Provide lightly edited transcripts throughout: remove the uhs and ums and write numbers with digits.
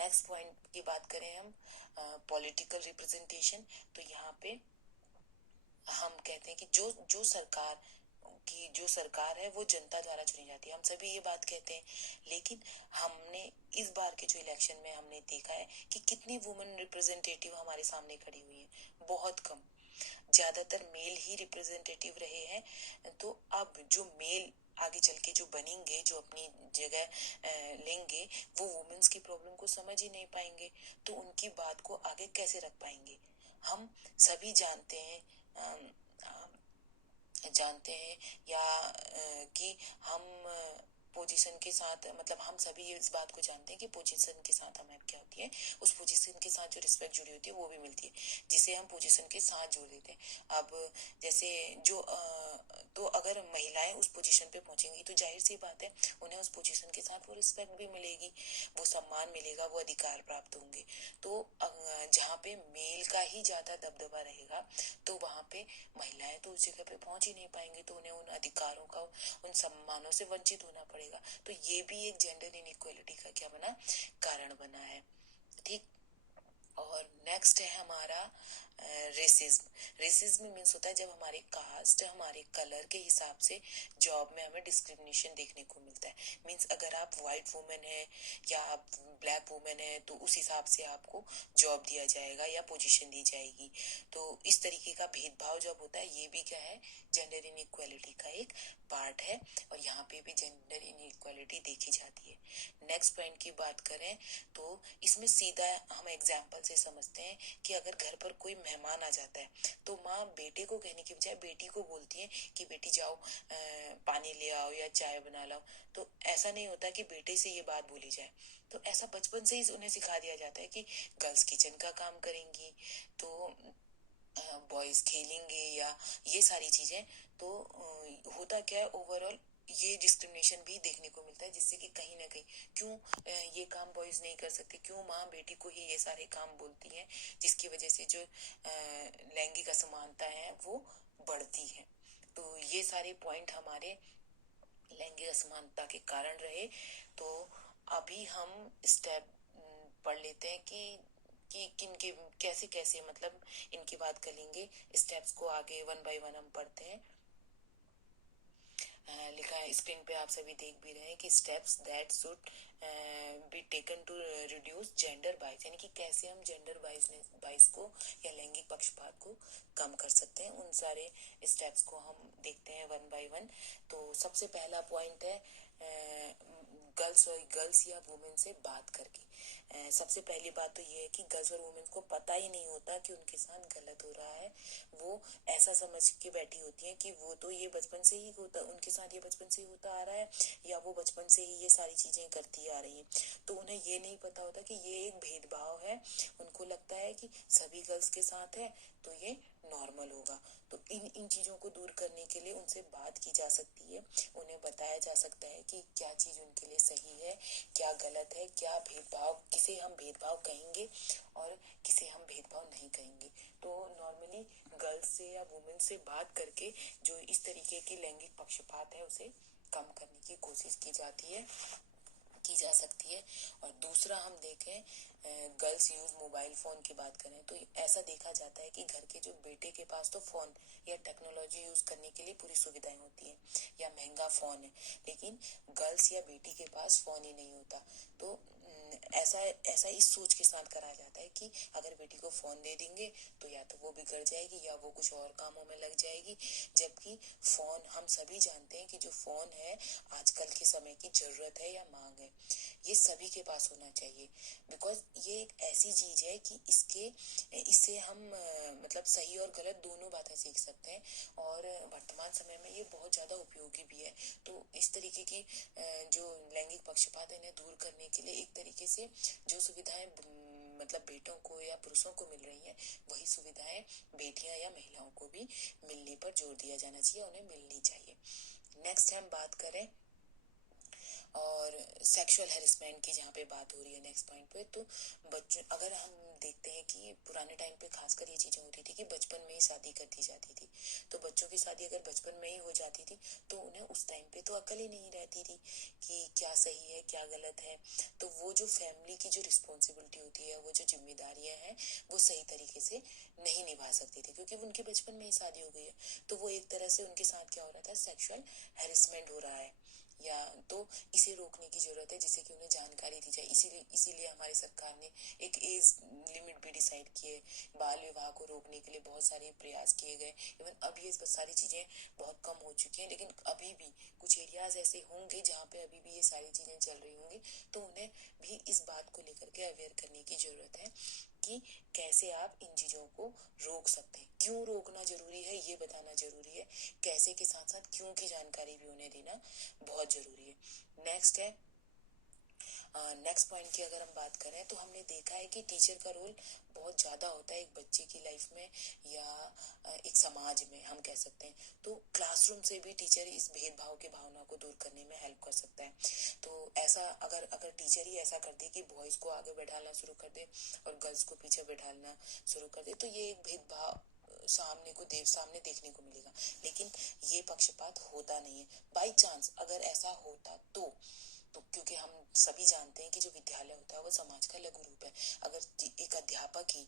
Next point की बात करें हम पॉलिटिकल रिप्रेजेंटेशन, तो यहाँ पे हम कहते हैं कि जो सरकार है वो जनता द्वारा चुनी जाती है, हम सभी ये बात कहते हैं। लेकिन हमने इस बार के जो इलेक्शन में हमने देखा है कि कितनी वुमेन रिप्रेजेंटेटिव हमारे सामने खड़ी हुई है, बहुत कम, ज्यादातर मेल ही रिप्रेजेंटेटिव रहे हैं। तो अब जो मेल आगे चल के जो बनेंगे, जो अपनी जगह लेंगे, वो वुमेन्स की प्रॉब्लम को समझ ही नहीं पाएंगे, तो उनकी बात को आगे कैसे रख पाएंगे। हम सभी जानते हैं या कि हम पोजीशन के साथ, मतलब हम सभी इस बात को जानते हैं कि पोजीशन के साथ हमें क्या होती है, उस पोजीशन के साथ जो रिस्पेक्ट जुड़ी होती है वो भी मिलती है, जिसे हम पोजीशन के साथ जोड़ देते हैं। अब जैसे तो अगर महिलाएं उस पोजीशन पे पहुंचेंगी तो जाहिर सी बात है उन्हें उस पोजीशन के साथ वो रिस्पेक्ट भी मिलेगी, वो सम्मान मिलेगा, वो अधिकार प्राप्त होंगे। तो जहाँ पे मेल का ही ज्यादा दबदबा रहेगा तो वहां पे महिलाएं तो उस जगह पे पहुंच ही नहीं पाएंगी, तो उन्हें उन अधिकारों का, उन सम्मानों से वंचित होना पड़ेगा। तो ये भी एक जेंडर इनइक्वालिटी का क्या बना, कारण बना है। ठीक। और नेक्स्ट है हमारा रेसिज्म। रेसिज्म मीन्स होता है जब हमारे कास्ट, हमारे कलर के हिसाब से जॉब में हमें डिस्क्रिमिनेशन देखने को मिलता है। मीन्स अगर आप वाइट वुमेन है या आप ब्लैक वुमेन है तो उस हिसाब से आपको जॉब दिया जाएगा या पोजीशन दी जाएगी। तो इस तरीके का भेदभाव जब होता है, ये भी क्या है, जेंडर इनइक्वालिटी का एक पार्ट है, और यहाँ पे भी जेंडर इनइक्वालिटी देखी जाती है। नेक्स्ट पॉइंट की बात करें तो इसमें सीधा हम एग्जाम्पल से समझते हैं कि अगर घर पर कोई मेहमान आ जाता है तो माँ बेटे को कहने की बजाय बेटी को बोलती है कि बेटी जाओ पानी ले आओ या चाय बना लाओ। तो ऐसा नहीं होता कि बेटे से ये बात बोली जाए, तो ऐसा बचपन से ही उन्हें सिखा दिया जाता है कि गर्ल्स किचन का काम करेंगी, तो बॉयज खेलेंगे या ये सारी चीजें। तो होता क्या है, ओवरऑल ये डिस्क्रिमिनेशन भी देखने को मिलता है, जिससे कि कहीं ना कहीं क्यों ये काम बॉयज नहीं कर सकते, क्यों माँ बेटी को ही ये सारे काम बोलती हैं, जिसकी वजह से जो लैंगिक असमानता है वो बढ़ती है। तो ये सारे पॉइंट हमारे लैंगिक असमानता के कारण रहे। तो अभी हम स्टेप पढ़ लेते हैं कि किन के कैसे कैसे, मतलब इनकी बात करेंगे, स्टेप्स को आगे वन बाय वन हम पढ़ते हैं। लिखा है स्क्रीन पे, आप सभी देख भी रहे हैं कि steps that should be taken to reduce gender bias, यानी कि कैसे हम जेंडर बाइस को या लैंगिक पक्षपात को कम कर सकते हैं। उन सारे स्टेप्स को हम देखते हैं वन बाय वन। तो सबसे पहला पॉइंट है गर्ल्स या वुमेन से बात करके। सबसे पहली बात तो ये है कि गर्ल्स और वुमेन को पता ही नहीं होता कि उनके साथ गलत हो रहा है। वो ऐसा समझ के बैठी होती है कि वो तो ये बचपन से ही होता, उनके साथ ये बचपन से ही होता आ रहा है, या वो बचपन से ही ये सारी चीजें करती आ रही है। तो उन्हें ये नहीं पता होता कि ये एक भेदभाव है। उनको लगता है कि सभी गर्ल्स के साथ है तो ये नॉर्मल होगा। तो इन चीजों को दूर करने के लिए उनसे बात की जा सकती है, उन्हें बताया जा सकता है कि क्या चीज उनके लिए सही है, क्या गलत है, क्या भेदभाव, किसे हम भेदभाव कहेंगे और किसे हम भेदभाव नहीं कहेंगे। तो नॉर्मली गर्ल्स से या वुमेन से बात करके जो इस तरीके की लैंगिक पक्षपात है उसे कम करने की कोशिश की जा सकती है। और दूसरा हम देखें, गर्ल्स यूज मोबाइल फोन की बात करें तो ऐसा देखा जाता है कि घर के जो बेटे के पास तो फोन या टेक्नोलॉजी यूज करने के लिए पूरी सुविधाएं होती हैं या महंगा फोन है, लेकिन गर्ल्स या बेटी के पास फोन ही नहीं होता। तो ऐसा ऐसा इस सोच के साथ करा जाता है कि अगर बेटी को फोन दे देंगे तो या तो वो बिगड़ जाएगी या वो कुछ और कामों में लग जाएगी। जबकि फोन, हम सभी जानते हैं कि जो फोन है आजकल के समय की जरूरत है या मांग है, ये सभी के पास होना चाहिए। बिकॉज ये एक ऐसी चीज है कि इससे हम मतलब सही और गलत दोनों बातें सीख सकते हैं, और वर्तमान समय में ये बहुत ज्यादा उपयोगी भी है। तो इस तरीके की जो लैंगिक पक्षपात है इन्हें दूर करने के लिए एक तरीके से जो सुविधाएं मतलब बेटों को या पुरुषों को मिल रही हैं, वही सुविधाएं बेटियां या महिलाओं को भी मिलने पर जोर दिया जाना चाहिए, उन्हें मिलनी चाहिए। नेक्स्ट हम बात करें और सेक्सुअल हैरेसमेंट की जहाँ पे बात हो रही है नेक्स्ट पॉइंट पे, तो बच्चों, अगर हम देखते हैं कि पुराने टाइम पे खासकर ये चीज़ें होती थी कि बचपन में ही शादी कर दी जाती थी, तो बच्चों की शादी अगर बचपन में ही हो जाती थी तो उन्हें उस टाइम पे तो अकल ही नहीं रहती थी कि क्या सही है क्या गलत है। तो वो जो फैमिली की जो रिस्पॉन्सिबिलिटी होती है, वो जो जिम्मेदारियां हैं, वो सही तरीके से नहीं निभा सकती थी क्योंकि उनके बचपन में ही शादी हो गई है। तो वो एक तरह से उनके साथ क्या हो रहा था, सेक्सुअल हैरेसमेंट हो रहा है। या तो इसे रोकने की जरूरत है जिससे कि उन्हें जानकारी दी जाए। इसीलिए हमारी सरकार ने एक एज लिमिट भी डिसाइड की है। बाल विवाह को रोकने के लिए बहुत सारे प्रयास किए गए। इवन अब ये सारी चीजें बहुत कम हो चुकी हैं, लेकिन अभी भी कुछ एरियाज ऐसे होंगे जहाँ पे अभी भी ये सारी चीजें चल रही होंगी। तो उन्हें भी इस बात को लेकर के अवेयर करने की जरूरत है कि कैसे आप इन चीजों को रोक सकते हैं, क्यों रोकना जरूरी है ये बताना जरूरी है, कैसे के साथ साथ क्यों की जानकारी भी उन्हें देना बहुत जरूरी है। नेक्स्ट है, नेक्स्ट पॉइंट की अगर हम बात करें तो हमने देखा है कि टीचर का रोल बहुत ज़्यादा होता है एक बच्चे की लाइफ में या एक समाज में हम कह सकते हैं। तो क्लासरूम से भी टीचर इस भेदभाव की भावना को दूर करने में हेल्प कर सकता है। तो ऐसा अगर अगर टीचर ही ऐसा कर दे कि बॉयज़ को आगे बैठाना शुरू कर दे और गर्ल्स को पीछे बैठाना शुरू कर दे, तो ये एक भेदभाव सामने देखने को मिलेगा। लेकिन ये पक्षपात होता नहीं है। बाई चांस अगर ऐसा होता तो क्योंकि हम सभी जानते हैं कि जो विद्यालय होता है वो समाज का लघु रूप है। अगर एक अध्यापक ही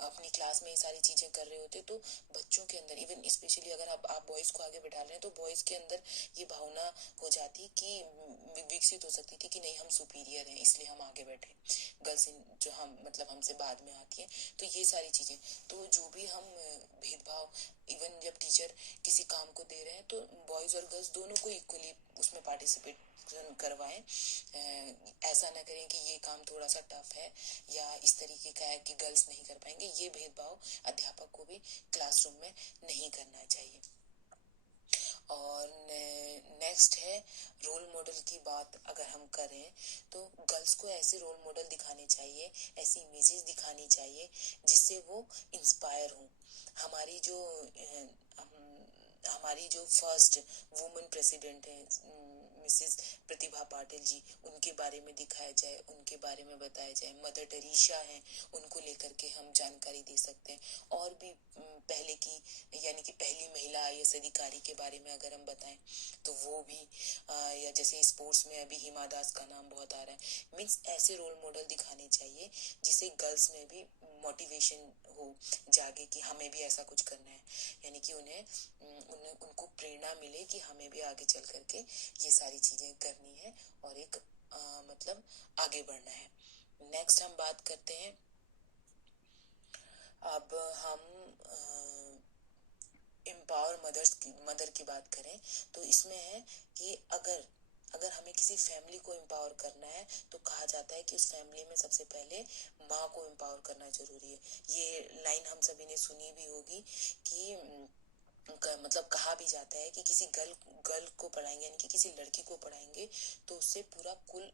अपनी क्लास में ये सारी चीजें कर रहे होते तो बच्चों के अंदर, इवन स्पेशली अगर आप बॉयज को आगे बैठा रहे हैं, तो बॉयज के अंदर ये भावना हो जाती कि विकसित हो सकती थी कि नहीं, हम सुपीरियर हैं इसलिए हम आगे बैठे, गर्ल्स जो हम मतलब हमसे बाद में आती है। तो ये सारी चीजें, तो जो भी हम भेदभाव, इवन जब टीचर किसी काम को दे रहे हैं तो बॉयज और गर्ल्स दोनों को इक्वली उसमें पार्टिसिपेट करवाएं। ऐसा ना करें कि ये काम थोड़ा सा टफ है या इस तरीके का है कि गर्ल्स नहीं कर पाएंगे। ये भेदभाव अध्यापक को भी क्लासरूम में नहीं करना चाहिए। और नेक्स्ट है, रोल मॉडल की बात अगर हम करें तो गर्ल्स को ऐसे रोल मॉडल दिखाने चाहिए, ऐसी इमेजेस दिखानी चाहिए जिससे वो इंस्पायर हो। हमारी जो हमारी जो फर्स्ट वुमेन प्रेसिडेंट है मिसेस प्रतिभा पाटिल जी, उनके बारे में दिखाया जाए, उनके बारे में बताया जाए। मदर टेरेसा हैं, उनको लेकर के हम जानकारी दे सकते हैं। और भी पहले की, यानी कि पहली महिला आईएएस अधिकारी के बारे में अगर हम बताएं तो वो भी, या जैसे स्पोर्ट्स में अभी हिमा दास का नाम बहुत आ रहा है। मीन्स ऐसे रोल मॉडल दिखाने चाहिए जिससे गर्ल्स में भी मोटिवेशन हो, जागे कि हमें भी ऐसा कुछ करना है। यानी कि उनको प्रेरणा मिले कि हमें भी आगे चल करके ये सारी चीजें करनी है और एक मतलब आगे बढ़ना है। नेक्स्ट हम बात करते हैं, अब हम एम्पावर मदर की बात करें तो इसमें है कि अगर अगर हमें किसी फैमिली को एम्पावर करना है तो कहा जाता है कि उस फैमिली में सबसे पहले माँ को एम्पावर करना जरूरी है। ये लाइन हम सभी ने सुनी भी होगी कि मतलब कहा भी जाता है कि किसी गर्ल को पढ़ाएंगे, यानी कि किसी लड़की को पढ़ाएंगे तो उससे पूरा कुल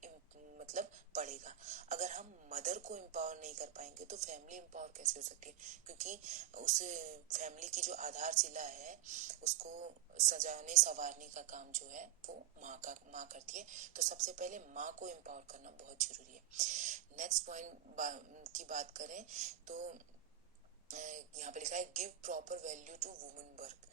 मतलब पढ़ेगा। अगर हम मदर को एम्पावर नहीं कर पाएंगे तो फैमिली एम्पावर कैसे हो सकती है, क्योंकि उस फैमिली की जो आधारशिला है उसको सजाने संवारने का काम जो है वो माँ करती है। तो सबसे पहले माँ को एम्पावर करना बहुत जरूरी है। नेक्स्ट पॉइंट की बात करें तो यहाँ पे लिखा है give proper value to women work.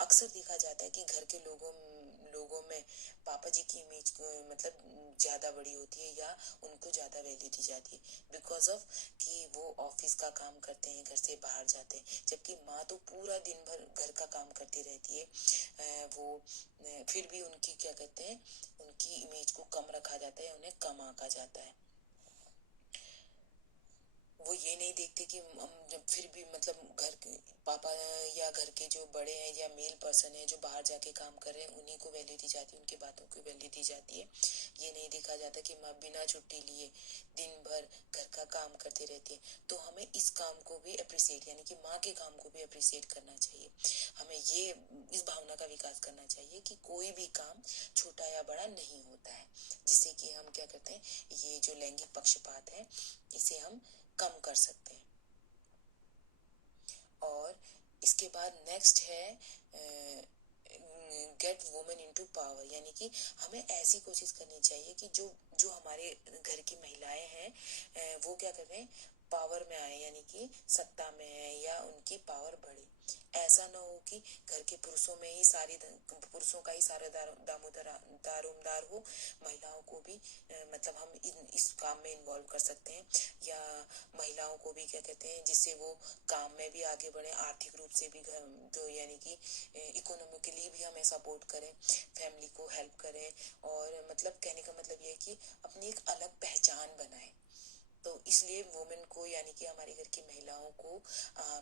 अक्सर देखा जाता है कि घर के लोगों में पापा जी की इमेज मतलब ज्यादा बड़ी होती है या उनको ज्यादा वैल्यू दी जाती है, बिकॉज ऑफ कि वो ऑफिस का काम करते हैं, घर से बाहर जाते हैं। जबकि माँ तो पूरा दिन भर घर का काम करती रहती है। वो फिर भी उनकी क्या कहते हैं, उनकी इमेज को कम रखा जाता है, उन्हें कम आंका जाता है। वो ये नहीं देखते कि हम जब फिर भी मतलब घर के पापा या घर के जो बड़े हैं या मेल पर्सन है जो बाहर जाके काम कर रहे हैं उन्हीं को वैल्यू दी जाती है, उनकी बातों को वैल्यू दी जाती है। ये नहीं देखा जाता कि माँ बिना छुट्टी लिए दिन भर घर का काम करती रहती है। तो हमें इस काम को भी अप्रिसिएट, यानी कि माँ के काम को भी अप्रिसिएट करना चाहिए। हमें ये इस भावना का विकास करना चाहिए कि कोई भी काम छोटा या बड़ा नहीं होता है, जिससे कि हम क्या करते हैं, ये जो लैंगिक पक्षपात है इसे हम कम कर सकते हैं। और इसके बाद नेक्स्ट है गेट वुमेन इनटू पावर, यानी कि हमें ऐसी कोशिश करनी चाहिए कि जो जो हमारे घर की महिलाएं हैं वो क्या करें, पावर में आए, यानी कि सत्ता में है या उनकी पावर बढ़े। ऐसा ना हो कि घर के पुरुषों में ही पुरुषों का ही सारा दारोमदार हो, महिलाओं को भी मतलब हम इस काम में इन्वॉल्व कर सकते हैं, या महिलाओं को भी क्या कहते हैं जिससे वो काम में भी आगे बढ़े, आर्थिक रूप से भी जो यानी कि इकोनॉमिकली भी हमें सपोर्ट करें, फैमिली को हेल्प करें, और मतलब कहने का मतलब ये है कि अपनी एक अलग पहचान बनाए। तो इसलिए वुमेन को यानी कि हमारे घर की महिलाओं को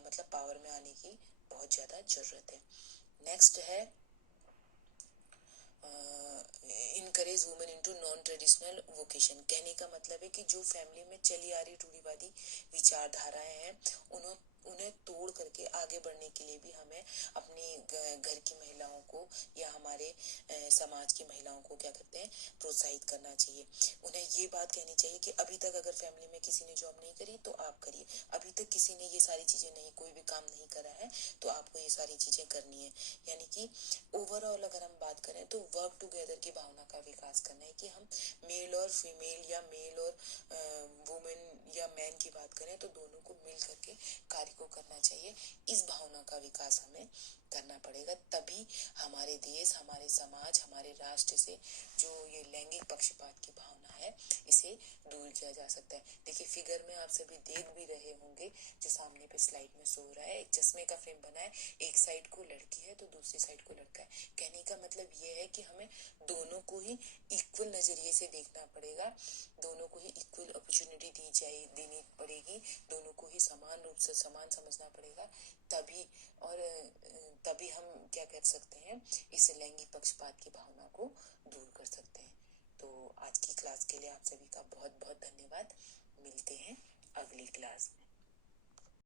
मतलब पावर में आने की बहुत ज़्यादा ज़रूरत है। नेक्स्ट है encourage women into non traditional vocation. कहने का मतलब है कि जो फैमिली में चली आ रही रूढ़िवादी विचारधाराएं हैं उन्हें तोड़ करके आगे बढ़ने के लिए भी हमें अपनी घर की महिलाओं को या हमारे समाज की महिलाओं को क्या करते हैं, प्रोत्साहित करना चाहिए। उन्हें ये बात कहनी चाहिए कि अभी तक अगर फैमिली में किसी ने जॉब नहीं करी तो आप करिए, अभी तक किसी ने ये सारी चीजें नहीं, कोई भी काम नहीं करा है तो आपको ये सारी चीजें करनी है। यानी कि ओवरऑल अगर हम बात करें तो वर्क टुगेदर की भावना का विकास करना है कि हम मेल और फीमेल या मेल और वुमेन या मैन की बात करें तो दोनों को मिल करके कार्य को करना चाहिए। इस भावना का विकास हमें करना पड़ेगा, तभी हमारे देश, हमारे समाज, हमारे राष्ट्र से जो ये लैंगिक पक्षपात की भावना है इसे दूर किया जा सकता है। देखिए फिगर में आप सभी देख भी रहे होंगे, जो सामने पे स्लाइड में सो रहा है, एक चश्मे का फ्रेम बना है, एक साइड को लड़की है तो दूसरी साइड को लड़का है। कहने का मतलब ये है कि हमें दोनों को ही इक्वल नजरिए से देखना पड़ेगा, दोनों को ही इक्वल अपॉर्चुनिटी देनी पड़ेगी, दोनों को ही समान रूप से समान समझना पड़ेगा, तभी और तभी हम क्या कर सकते हैं, इस लैंगिक पक्षपात की भावना को दूर कर सकते हैं। तो आज की क्लास के लिए आप सभी का बहुत बहुत धन्यवाद। मिलते हैं अगली क्लास में।